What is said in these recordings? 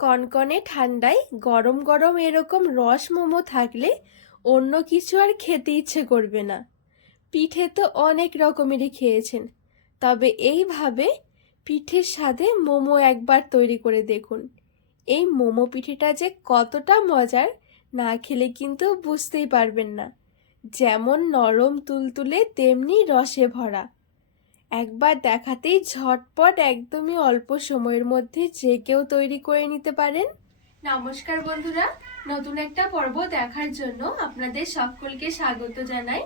কনকনে ঠান্ডায় গরম গরম এরকম রস মোমো থাকলে অন্য কিছু আর খেতে ইচ্ছে করবে না। পিঠে তো অনেক রকমেরই খেয়েছেন। তবে এইভাবে পিঠের স্বাদে মোমো একবার তৈরি করে দেখুন। এই মোমো পিঠেটা যে কতটা মজার না খেলে কিন্তু বুঝতেই পারবেন না। যেমন নরম তুলতুলে তেমনি রসে ভরা। একবার দেখাতেই ঝটপট একদমই অল্প সময়ের মধ্যে যে কেউ তৈরি করে নিতে পারেন। নমস্কার বন্ধুরা, নতুন একটা পর্ব দেখার জন্য আপনাদের সকলকে স্বাগত জানাই।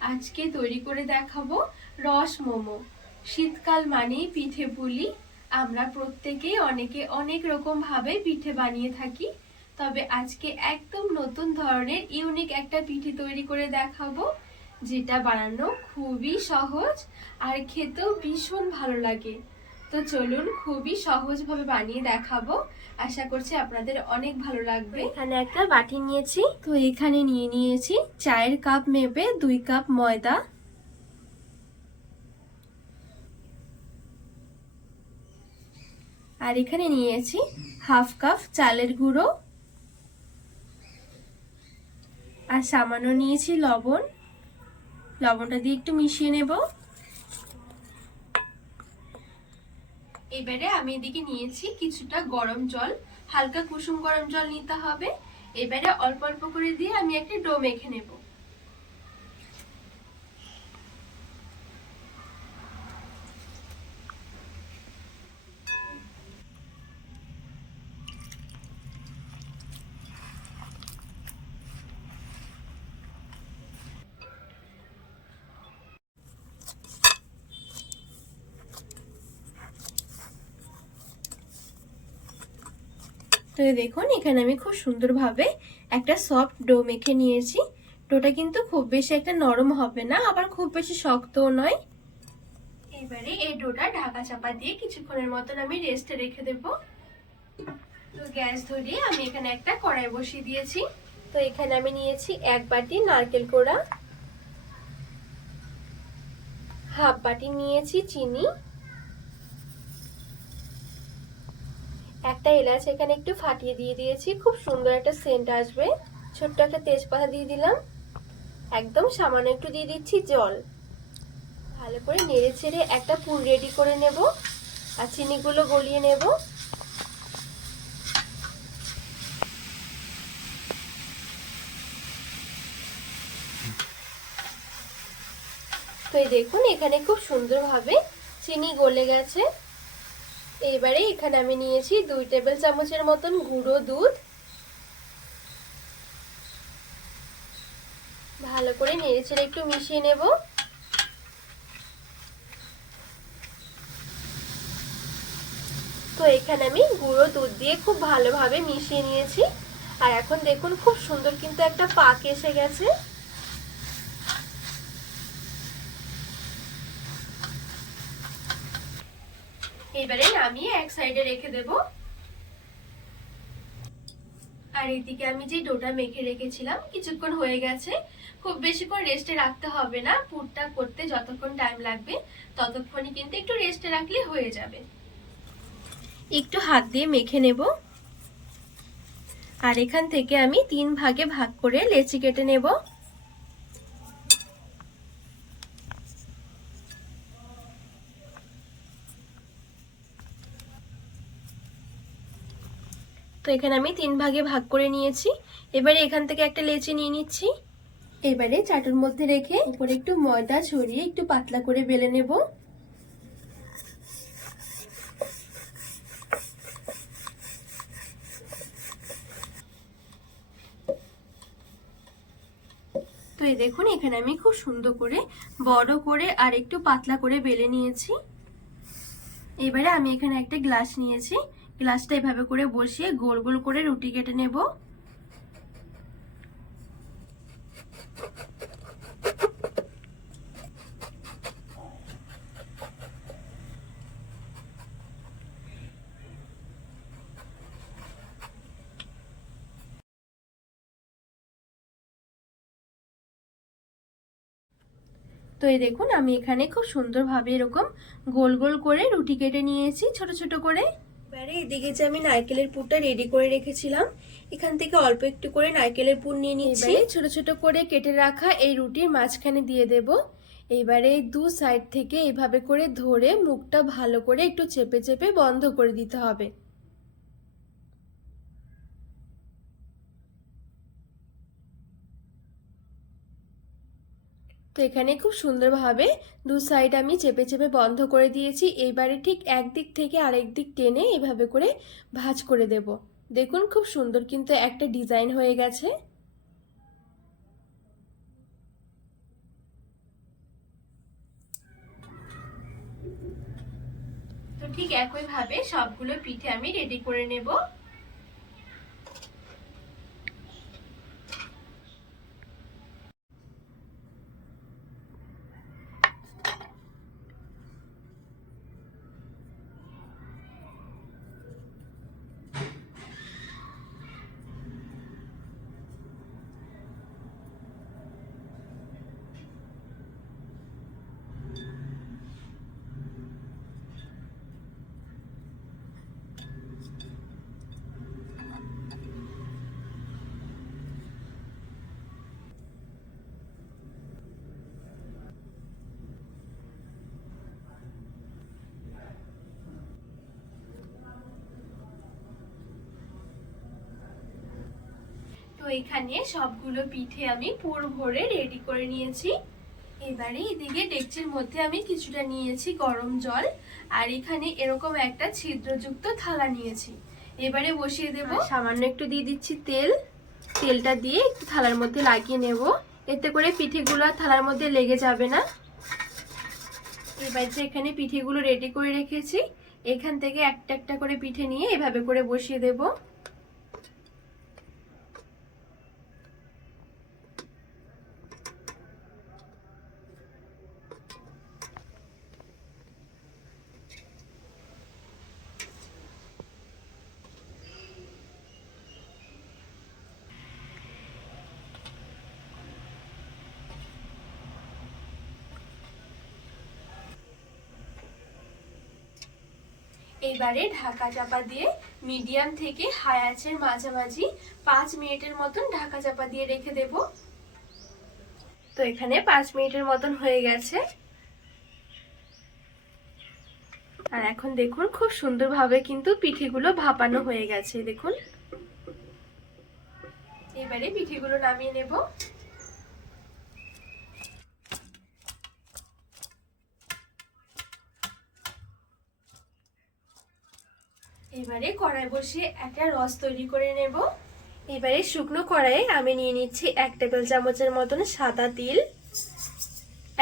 আজকে তৈরি করে দেখাবো রস মোমো। শীতকাল মানেই পিঠে পুলি। আমরা প্রত্যেকেই অনেকে অনেক রকম ভাবে পিঠে বানিয়ে থাকি, তবে আজকে একদম নতুন ধরনের, ইউনিক একটা পিঠে তৈরি করে দেখাবো। যেটা বানানো খুবই সহজ আর খেতেও ভীষণ ভালো লাগে। তো চলুন খুবই সহজভাবে বানিয়ে দেখাবো। আশা করছি আপনাদের অনেক ভালো লাগবে। এখানে একটা বাটি নিয়েছি। তো এখানে নিয়ে নিয়েছি চায়ের কাপ মেপে দুই কাপ ময়দা। আর এখানে নিয়েছি হাফ কাপ চালের গুঁড়ো। আর সামান্য নিয়েছি লবণ। লবণটা দিয়ে একটু মিশিয়ে নেব। এবারে আমি এদিকে নিয়েছি কিছুটা গরম জল, হালকা কুসুম গরম জল নিতে হবে। এবারে অল্প অল্প করে দিয়ে আমি একটা ডো মেখে নেব। তো দেখুন, এখানে আমি খুব সুন্দরভাবে একটা সফট ডো মেখে নিয়েছি। ডোটা কিন্তু খুব বেশি একটা নরম হবে না, আবার খুব বেশি শক্তও নয়। এবারে এই ডোটা ঢাকা চাপা দিয়ে কিছুক্ষণের মতন আমি রেস্টে রেখে দেব। তো গ্যাস ধরিয়ে আমি এখানে একটা কড়াই বসিয়ে দিয়েছি। তো এখানে আমি নিয়েছি এক বাটি নারকেল কোড়া, হাফ বাটি নিয়েছি চিনি একটা এলাচ এখানে একটু ফাটিয়ে দিয়ে দিয়েছি। খুব সুন্দর একটা সেন্ট আসবে। ছোট্ট একটা তেজপাতা দিয়ে দিলাম। একদম সামান্য একটু দিয়ে দিচ্ছি জল। ভালো করে নেড়ে ছেড়ে একটা পুর রেডি করে নেব আর চিনিগুলো গলিয়ে নেব। তো দেখুন, এখানে খুব সুন্দরভাবে চিনি গলে গেছে। এবারে এখানে আমি নিয়েছি দুই টেবিল চামচের মতন গুঁড়ো দুধ। ভালো করে নেড়েচেড়ে একটু মিশিয়ে নেব। তো এখানে আমি গুঁড়ো দুধ দিয়ে খুব ভালোভাবে মিশিয়ে নিয়েছি। আর এখন দেখুন, খুব সুন্দর কিন্তু একটা পাক এসে গেছে। এবারে নামিয়ে এক সাইডে রেখে দেব। আর এদিকে আমি যে ডোটা মেখে রেখেছিলাম, কিছুক্ষণ হয়ে গেছে। খুব বেশিক্ষণ রেস্টে রাখতে হবে না। পুরটা করতে যতক্ষণ টাইম লাগবে, ততক্ষণই কিন্তু একটু রেস্টে রাখলে হয়ে যাবে। একটু হাত দিয়ে মেখে নেব। আর এখান থেকে আমি তিন ভাগে ভাগ করে লেচি কেটে নেব। তো এখানে আমি তিন ভাগে ভাগ করে নিয়েছি। এবারে এখান থেকে একটা লেচি নিয়ে নিচ্ছি। এবারে চাটুর মধ্যে রেখে উপরে একটু ময়দা ছড়িয়ে একটু পাতলা করে বেলে নেব। তো এই দেখুন, এখানে আমি খুব সুন্দর করে, বড় করে আর একটু পাতলা করে বেলে নিয়েছি। এবারে আমি এখানে একটা গ্লাস নিয়েছি। গ্লাসটা এভাবে করে বসিয়ে গোল গোল করে রুটি কেটে নেব। তো এই দেখুন, আমি এখানে খুব সুন্দরভাবে এরকম গোল গোল করে রুটি কেটে নিয়েছি, ছোট ছোট করে। এবারে এদিকে যে আমি নারকেলের পুরটা রেডি করে রেখেছিলাম, এখান থেকে অল্প একটু করে নারকেলের পুর নিয়ে নিচ্ছি। ছোট ছোট করে কেটে রাখা এই রুটির মাঝখানে দিয়ে দেব। এবারে দু সাইড থেকে এভাবে করে ধরে মুখটা ভালো করে একটু চেপে চেপে বন্ধ করে দিতে হবে। তো এখানে খুব সুন্দরভাবে দু সাইড আমি চেপে চেপে বন্ধ করে দিয়েছি। এইবারে ঠিক একদিক থেকে আরেক দিক টেনে এভাবে করে ভাঁজ করে দেব। দেখুন খুব সুন্দর কিন্তু একটা ডিজাইন হয়ে গেছে। তো ঠিক একইভাবে সবগুলো পিঠে আমি রেডি করে নেব। এখানে সবগুলো পিঠে আমি পুর ভরে রেডি করে নিয়েছি। এবারে এদিকে ডেকচির মধ্যে আমি কিছুটা নিয়েছি গরম জল, আর এখানে এরকম একটা ছিদ্রযুক্ত থালা নিয়েছি। এবারে বসিয়ে দেব। সামান্য একটু দিয়ে দিচ্ছি তেল। তেলটা দিয়ে একটু থালার মধ্যে লাগিয়ে নেব। এতে করে পিঠেগুলো আর থালার মধ্যে লেগে যাবে না। এবার যে এখানে পিঠেগুলো রেডি করে রেখেছি, এখান থেকে একটা একটা করে পিঠে নিয়ে এভাবে করে বসিয়ে দেবো। এইবারে ঢাকা চাপা দিয়ে মিডিয়াম থেকে হাই আঁচের মাঝামাঝি পাঁচ মিনিটের মতন ঢাকা চাপা দিয়ে রেখে দেব। তো এখানে পাঁচ মিনিটের মতন হয়ে গেছে। আর এখন দেখুন খুব সুন্দরভাবে কিন্তু পিঠেগুলো ভাপানো হয়ে গেছে, দেখুন। এবারে পিঠেগুলো নামিয়ে নেব। এবারে কড়াই বসিয়ে একটা রস তৈরি করে নেব। এবারে শুকনো কড়াইয়ে আমি নিয়ে নিচ্ছি এক টেবিল চামচের মতন সাদা তিল।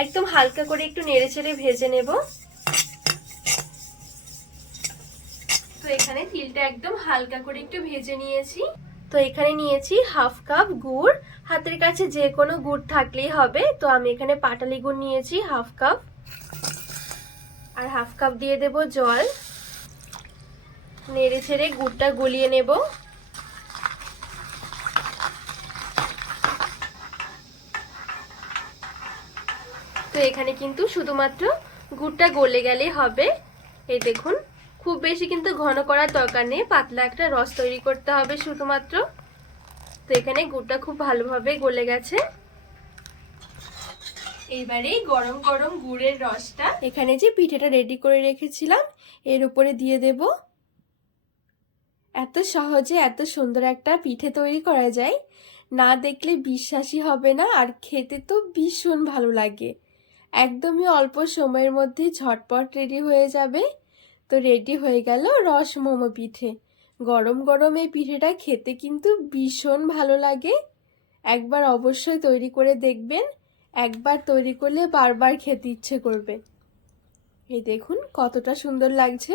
একদম হালকা করে একটু নেড়ে চেড়ে ভেজে নেব। তো এখানে তিলটা একদম হালকা করে একটু ভেজে নিয়েছি। তো এখানে নিয়েছি হাফ কাপ গুড়। হাতের কাছে যে কোনো গুড় থাকলেই হবে। তো আমি এখানে পাটালি গুড় নিয়েছি হাফ কাপ। আর হাফ কাপ দিয়ে দেব জল। নেড়ে ছেড়ে গুড়টা গলিয়ে নেব। তো এখানে কিন্তু শুধুমাত্র গুড়টা গলে গেলে হবে। এই দেখুন, খুব বেশি কিন্তু ঘন করার দরকার নেই, পাতলা একটা রস তৈরি করতে হবে শুধুমাত্র। তো এখানে গুড়টা খুব ভালোভাবে গলে গেছে। এবারে গরম গরম গুড়ের রসটা এখানে যে পিঠেটা রেডি করে রেখেছিলাম, এর উপরে দিয়ে দেব। এত সহজে এত সুন্দর একটা পিঠে তৈরি করা যায়। না দেখলে বিশ্বাসই হবে না, আর খেতে তো ভীষণ ভালো লাগে। একদমই অল্প সময়ের মধ্যে ঝটপট রেডি হয়ে যাবে। তো রেডি হয়ে গেল রস মোমো পিঠে। গরম গরম এই পিঠেটা খেতে কিন্তু ভীষণ ভালো লাগে। একবার অবশ্যই তৈরি করে দেখবেন। একবার তৈরি করলে বারবার খেতে ইচ্ছে করবে। এই দেখুন কতটা সুন্দর লাগছে।